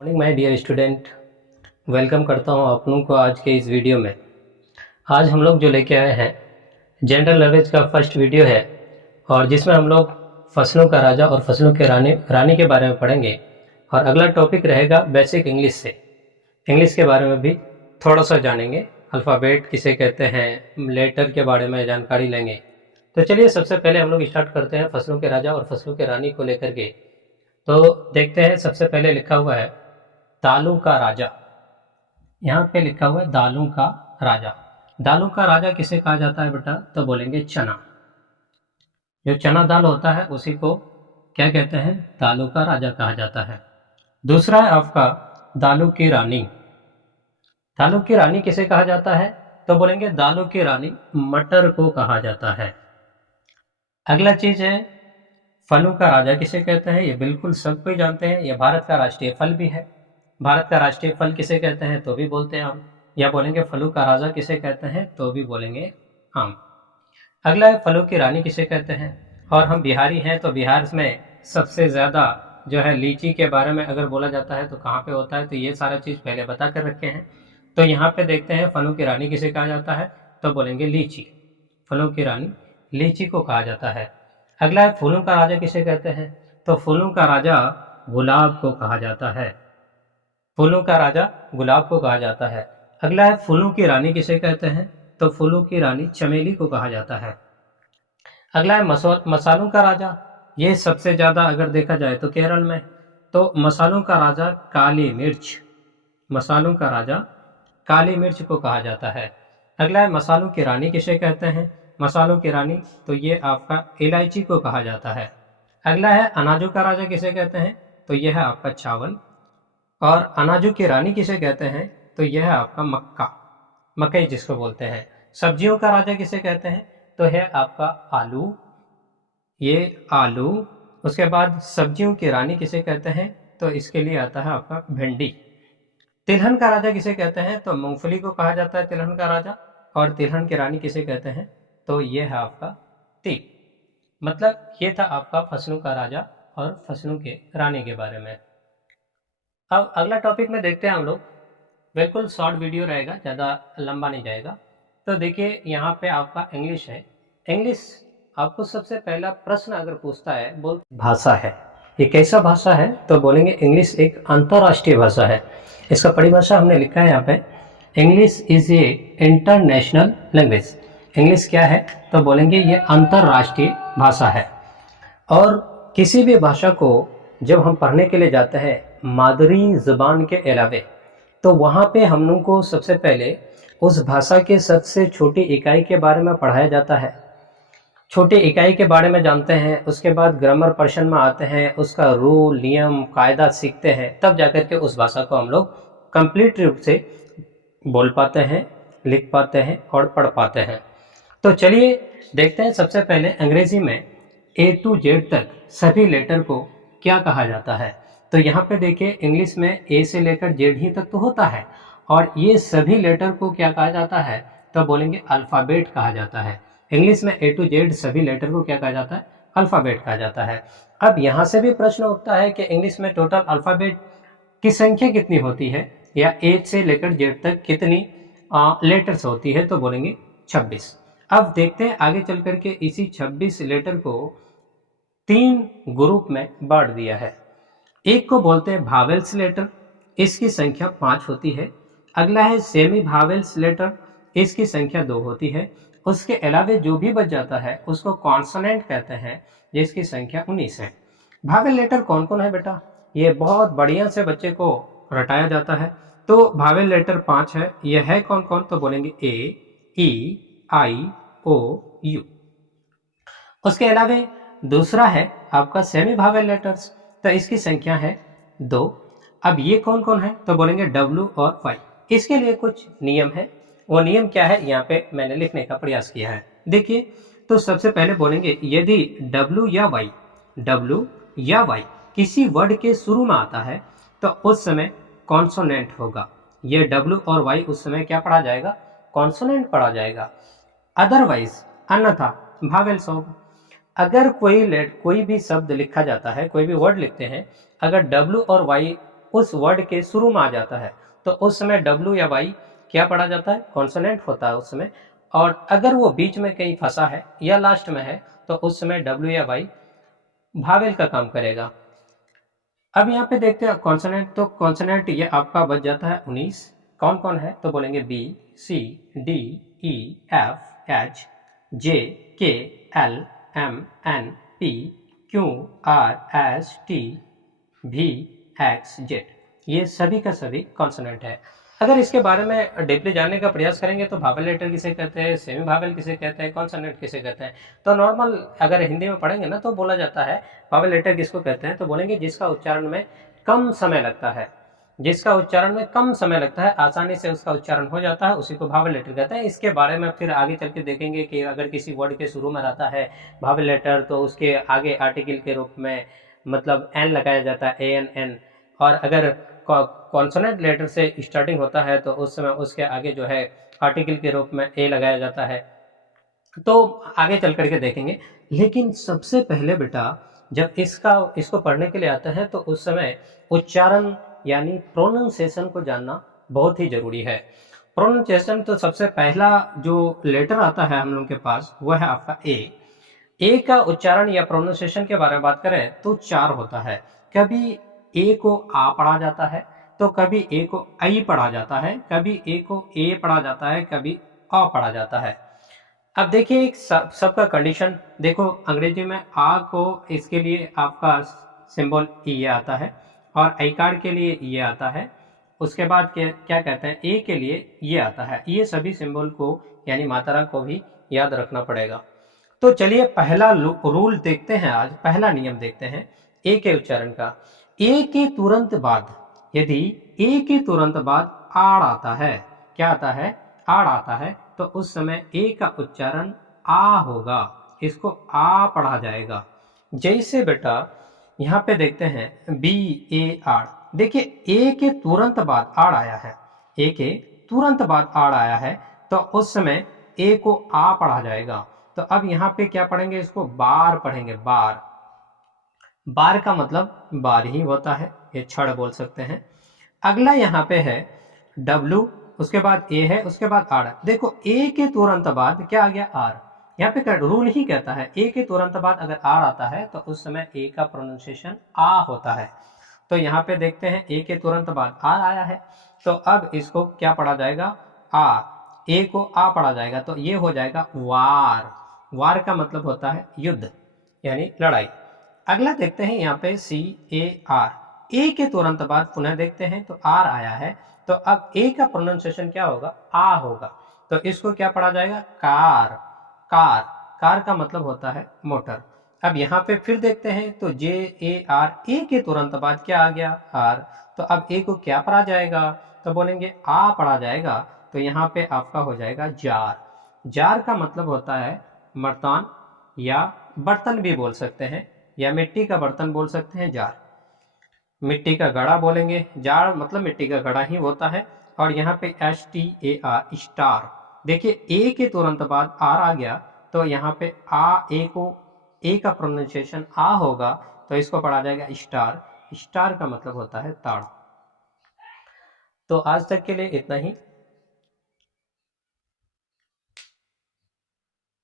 Morning my dear student, welcome करता हूं आप लोगों को आज के इस वीडियो में। आज हम लोग जो लेके आए हैं जनरल नॉलेज का फर्स्ट वीडियो है और जिसमें हम लोग फसलों का राजा और फसलों के रानी के बारे में पढ़ेंगे। और अगला टॉपिक रहेगा बेसिक इंग्लिश से। इंग्लिश के बारे में भी थोड़ा सा जानेंगे, अल्फ़ाबेट किसे कहते हैं, लेटर के बारे में जानकारी लेंगे। तो चलिए सबसे पहले हम लोग स्टार्ट करते हैं फसलों के राजा और फसलों के रानी को लेकर के। तो देखते हैं, सबसे पहले लिखा हुआ है दालों का राजा। यहाँ पे लिखा हुआ है दालों का राजा। दालों का राजा किसे कहा जाता है बेटा? तो बोलेंगे चना। जो चना दाल होता है उसी को क्या कहते हैं? दालों का राजा कहा जाता है। दूसरा है आपका दालों की रानी। दालों की रानी किसे कहा जाता है? तो बोलेंगे दालों की रानी मटर को कहा जाता है। अगला चीज है फलों का राजा किसे कहते हैं? ये बिल्कुल सब कोई जानते हैं, ये भारत का राष्ट्रीय फल भी है। भारत का राष्ट्रीय फल किसे कहते हैं? तो भी बोलते हैं आम। या बोलेंगे फलों का राजा किसे कहते हैं? तो भी बोलेंगे आम। अगला है फलों की रानी किसे कहते हैं? और हम बिहारी हैं तो बिहार में सबसे ज़्यादा जो है लीची के बारे में अगर बोला जाता है तो कहाँ पे होता है? तो ये सारा चीज़ पहले बता कर रखे हैं। तो यहाँ पे देखते हैं फलों की रानी किसे कहा जाता है? तो बोलेंगे लीची। फलों की रानी लीची को कहा जाता है। अगला है फूलों का राजा किसे कहते हैं? तो फूलों का राजा गुलाब को कहा जाता है। फूलों का राजा गुलाब को कहा जाता है। अगला है फूलों की रानी किसे कहते हैं? तो फूलों की रानी चमेली को कहा जाता है। अगला है मसालों का राजा। ये सबसे ज्यादा अगर देखा जाए तो केरल में, तो मसालों का राजा काली मिर्च। मसालों का राजा काली मिर्च को कहा जाता है। अगला है मसालों की रानी किसे कहते हैं? मसालों की रानी तो ये आपका इलायची को कहा जाता है। अगला है अनाजों का राजा किसे कहते हैं? तो यह है आपका चावल। और अनाजों की रानी किसे कहते हैं? तो यह है आपका मक्का, मकई जिसको बोलते हैं। सब्जियों का राजा किसे कहते हैं? तो है आपका आलू, ये आलू। उसके बाद सब्जियों की रानी किसे कहते हैं? तो इसके लिए आता है आपका भिंडी। तिलहन का राजा किसे कहते हैं? तो मूंगफली को कहा जाता है तिलहन का राजा। और तिलहन की रानी किसे कहते हैं? तो ये है आपका तिल। मतलब ये था आपका फसलों का राजा और फसलों के रानी के बारे में। अब अगला टॉपिक में देखते हैं हम लोग। बिल्कुल शॉर्ट वीडियो रहेगा, ज़्यादा लंबा नहीं जाएगा। तो देखिए यहाँ पे आपका इंग्लिश है। इंग्लिश आपको सबसे पहला प्रश्न अगर पूछता है, बोल भाषा है, ये कैसा भाषा है? तो बोलेंगे इंग्लिश एक अंतर्राष्ट्रीय भाषा है। इसका परिभाषा हमने लिखा है यहाँ पे, English is a international language. English क्या है? तो बोलेंगे ये अंतर्राष्ट्रीय भाषा है। और किसी भी भाषा को जब हम पढ़ने के लिए जाते हैं मादरी ज़बान के अलावे, तो वहाँ पे हम लोग को सबसे पहले उस भाषा के सबसे छोटी इकाई के बारे में पढ़ाया जाता है। छोटी इकाई के बारे में जानते हैं, उसके बाद ग्रामर पर्सन में आते हैं, उसका रूल नियम कायदा सीखते हैं, तब जाकर के उस भाषा को हम लोग कंप्लीट रूप से बोल पाते हैं, लिख पाते हैं और पढ़ पाते हैं। तो चलिए देखते हैं सबसे पहले अंग्रेजी में ए टू जेड तक सभी लेटर को क्या कहा जाता है। तो यहाँ पे देखिए इंग्लिश में ए से लेकर जेड ही तक तो होता है, और ये सभी लेटर को क्या कहा जाता है? तो बोलेंगे अल्फ़ाबेट कहा जाता है। इंग्लिश में ए टू जेड सभी लेटर को क्या कहा जाता है? अल्फ़ाबेट कहा जाता है। अब यहाँ से भी प्रश्न उठता है कि इंग्लिश में टोटल अल्फ़ाबेट की संख्या कितनी होती है, या ए से लेकर जेड तक कितनी लेटर्स होती है? तो बोलेंगे 26। अब देखते हैं आगे चल करके इसी 26 लेटर को 3 ग्रुप में बांट दिया है। एक को बोलते हैं भावेल्स लेटर, इसकी संख्या 5 होती है। अगला है सेमी भावेल्स लेटर, इसकी संख्या 2 होती है। उसके अलावे जो भी बच जाता है उसको कॉन्सोनेंट कहते हैं, जिसकी संख्या 19 है। भावेल लेटर कौन कौन है बेटा? ये बहुत बढ़िया से बच्चे को रटाया जाता है। तो भावेल लेटर 5 है। यह है कौन कौन? तो बोलेंगे ए, ई, आई, ओ, यू। उसके अलावे दूसरा है आपका सेमी भावेल लेटर्स, तो इसकी संख्या है 2। अब ये कौन कौन है? तो बोलेंगे डब्ल्यू और वाई। इसके लिए कुछ नियम है, वो नियम क्या है यहाँ पे मैंने लिखने का प्रयास किया है। देखिए, तो सबसे पहले बोलेंगे यदि डब्ल्यू या वाई किसी वर्ड के शुरू में आता है तो उस समय कॉन्सोनेंट होगा। ये डब्ल्यू और वाई उस समय क्या पढ़ा जाएगा? कॉन्सोनेंट पढ़ा जाएगा। अदरवाइज अन्यथा भावेल्स होगा। अगर कोई भी शब्द लिखा जाता है, कोई भी वर्ड लिखते हैं, अगर डब्ल्यू और वाई उस वर्ड के शुरू में आ जाता है तो उस समय W या Y क्या पढ़ा जाता है, कॉन्सोनेंट होता है उस समय। और अगर वो बीच में कहीं फंसा है या लास्ट में है तो उस समय W या Y भावेल का काम करेगा। अब यहाँ पे देखते हैं कॉन्सोनेंट, तो कॉन्सोनेंट ये आपका बच जाता है 19। कौन कौन है तो बोलेंगे B, C, D, E, F, H, J, K, L, M, N, P, Q, R, S, T, V, X, Z, ये सभी का सभी कॉन्सोनेंट है। अगर इसके बारे में डीपली जानने का प्रयास करेंगे तो भावेल लेटर किसे कहते हैं, सेमी भावेल किसे कहते हैं, कॉन्सोनेंट किसे कहते हैं, तो नॉर्मल अगर हिंदी में पढ़ेंगे ना तो बोला जाता है भावेल लेटर किसको कहते हैं, तो बोलेंगे जिसका उच्चारण में कम समय लगता है, जिसका उच्चारण में कम समय लगता है, आसानी से उसका उच्चारण हो जाता है, उसी को भावेल लेटर कहते हैं। इसके बारे में फिर आगे चल के देखेंगे कि अगर किसी वर्ड के शुरू में रहता है भावेल लेटर तो उसके आगे आर्टिकल के रूप में मतलब एन लगाया जाता है, ANN, और अगर कॉन्सोनेंट लेटर से स्टार्टिंग होता है तो उस समय उसके आगे जो है आर्टिकल के रूप में ए लगाया जाता है, तो आगे चल करके देखेंगे। लेकिन सबसे पहले बेटा जब इसको पढ़ने के लिए आता है तो उस समय उच्चारण यानी प्रोनाउंसिएशन को जानना बहुत ही जरूरी है। प्रोनाउंसिएशन तो सबसे पहला जो लेटर आता है हम लोगों के पास वह है आपका ए का उच्चारण या प्रोनाउंसिएशन के बारे में बात करें तो 4 होता है। कभी ए को आ पढ़ा जाता है, तो कभी ए को आई पढ़ा जाता है, कभी ए को ए पढ़ा जाता है, कभी अ पढ़ा जाता है। अब देखिए एक सबका कंडीशन देखो, अंग्रेजी में आ को इसके लिए आपका सिंबल ये आता है और आई कार्ड के लिए ये आता है, उसके बाद क्या कहते हैं ए के लिए ये आता है। ये सभी सिंबल को यानी मात्रा को भी याद रखना पड़ेगा। तो चलिए पहला रूल देखते हैं, आज पहला नियम देखते हैं ए के उच्चारण का। ए के तुरंत बाद यदि ए के तुरंत बाद आड़ आता है, क्या आता है, आड़ आता है, तो उस समय ए का उच्चारण आ होगा, इसको आ पढ़ा जाएगा। जैसे बेटा यहाँ पे देखते हैं BAR, देखिए ए के तुरंत बाद आड़ आया है, ए के तुरंत बाद आड़ आया है तो उस समय ए को आ पढ़ा जाएगा। तो अब यहाँ पे क्या पढ़ेंगे, इसको बार पढ़ेंगे, बार। बार का मतलब बार ही होता है, ये छड़ बोल सकते हैं। अगला यहाँ पे है W, उसके बाद ए है, उसके बाद आर। देखो ए के तुरंत बाद क्या आ गया, आर। यहाँ पे रूल ही कहता है ए के तुरंत बाद अगर आर आता है तो उस समय ए का प्रोनाउंसिएशन आ होता है। तो यहाँ पे देखते हैं ए के तुरंत बाद आर आया है तो अब इसको क्या पढ़ा जाएगा, आ, ए को आ पढ़ा जाएगा तो ये हो जाएगा वार। वार का मतलब होता है युद्ध यानी लड़ाई। अगला देखते हैं यहाँ पे CAR, ए के तुरंत बाद पुनः देखते हैं तो आर आया है तो अब ए का प्रोनाउंसिएशन क्या होगा, आ होगा, तो इसको क्या पढ़ा जाएगा, कार। कार, कार का मतलब होता है मोटर। अब यहाँ पे फिर देखते हैं तो JAR, ए के तुरंत बाद क्या आ गया, आर, तो अब ए को क्या पढ़ा जाएगा, तो बोलेंगे आ पढ़ा जाएगा, तो यहाँ पे आपका हो जाएगा जार। जार का मतलब होता है मर्तान या बर्तन भी बोल सकते हैं, या मिट्टी का बर्तन बोल सकते हैं, जार। मिट्टी का घड़ा बोलेंगे, जार मतलब मिट्टी का घड़ा ही होता है। और यहाँ पे STAR, स्टार। देखिए ए के तुरंत बाद आर आ गया तो यहाँ पे ए का प्रोनाउंसिएशन आ होगा तो इसको पढ़ा जाएगा स्टार। स्टार का मतलब होता है ताड़। तो आज तक के लिए इतना ही।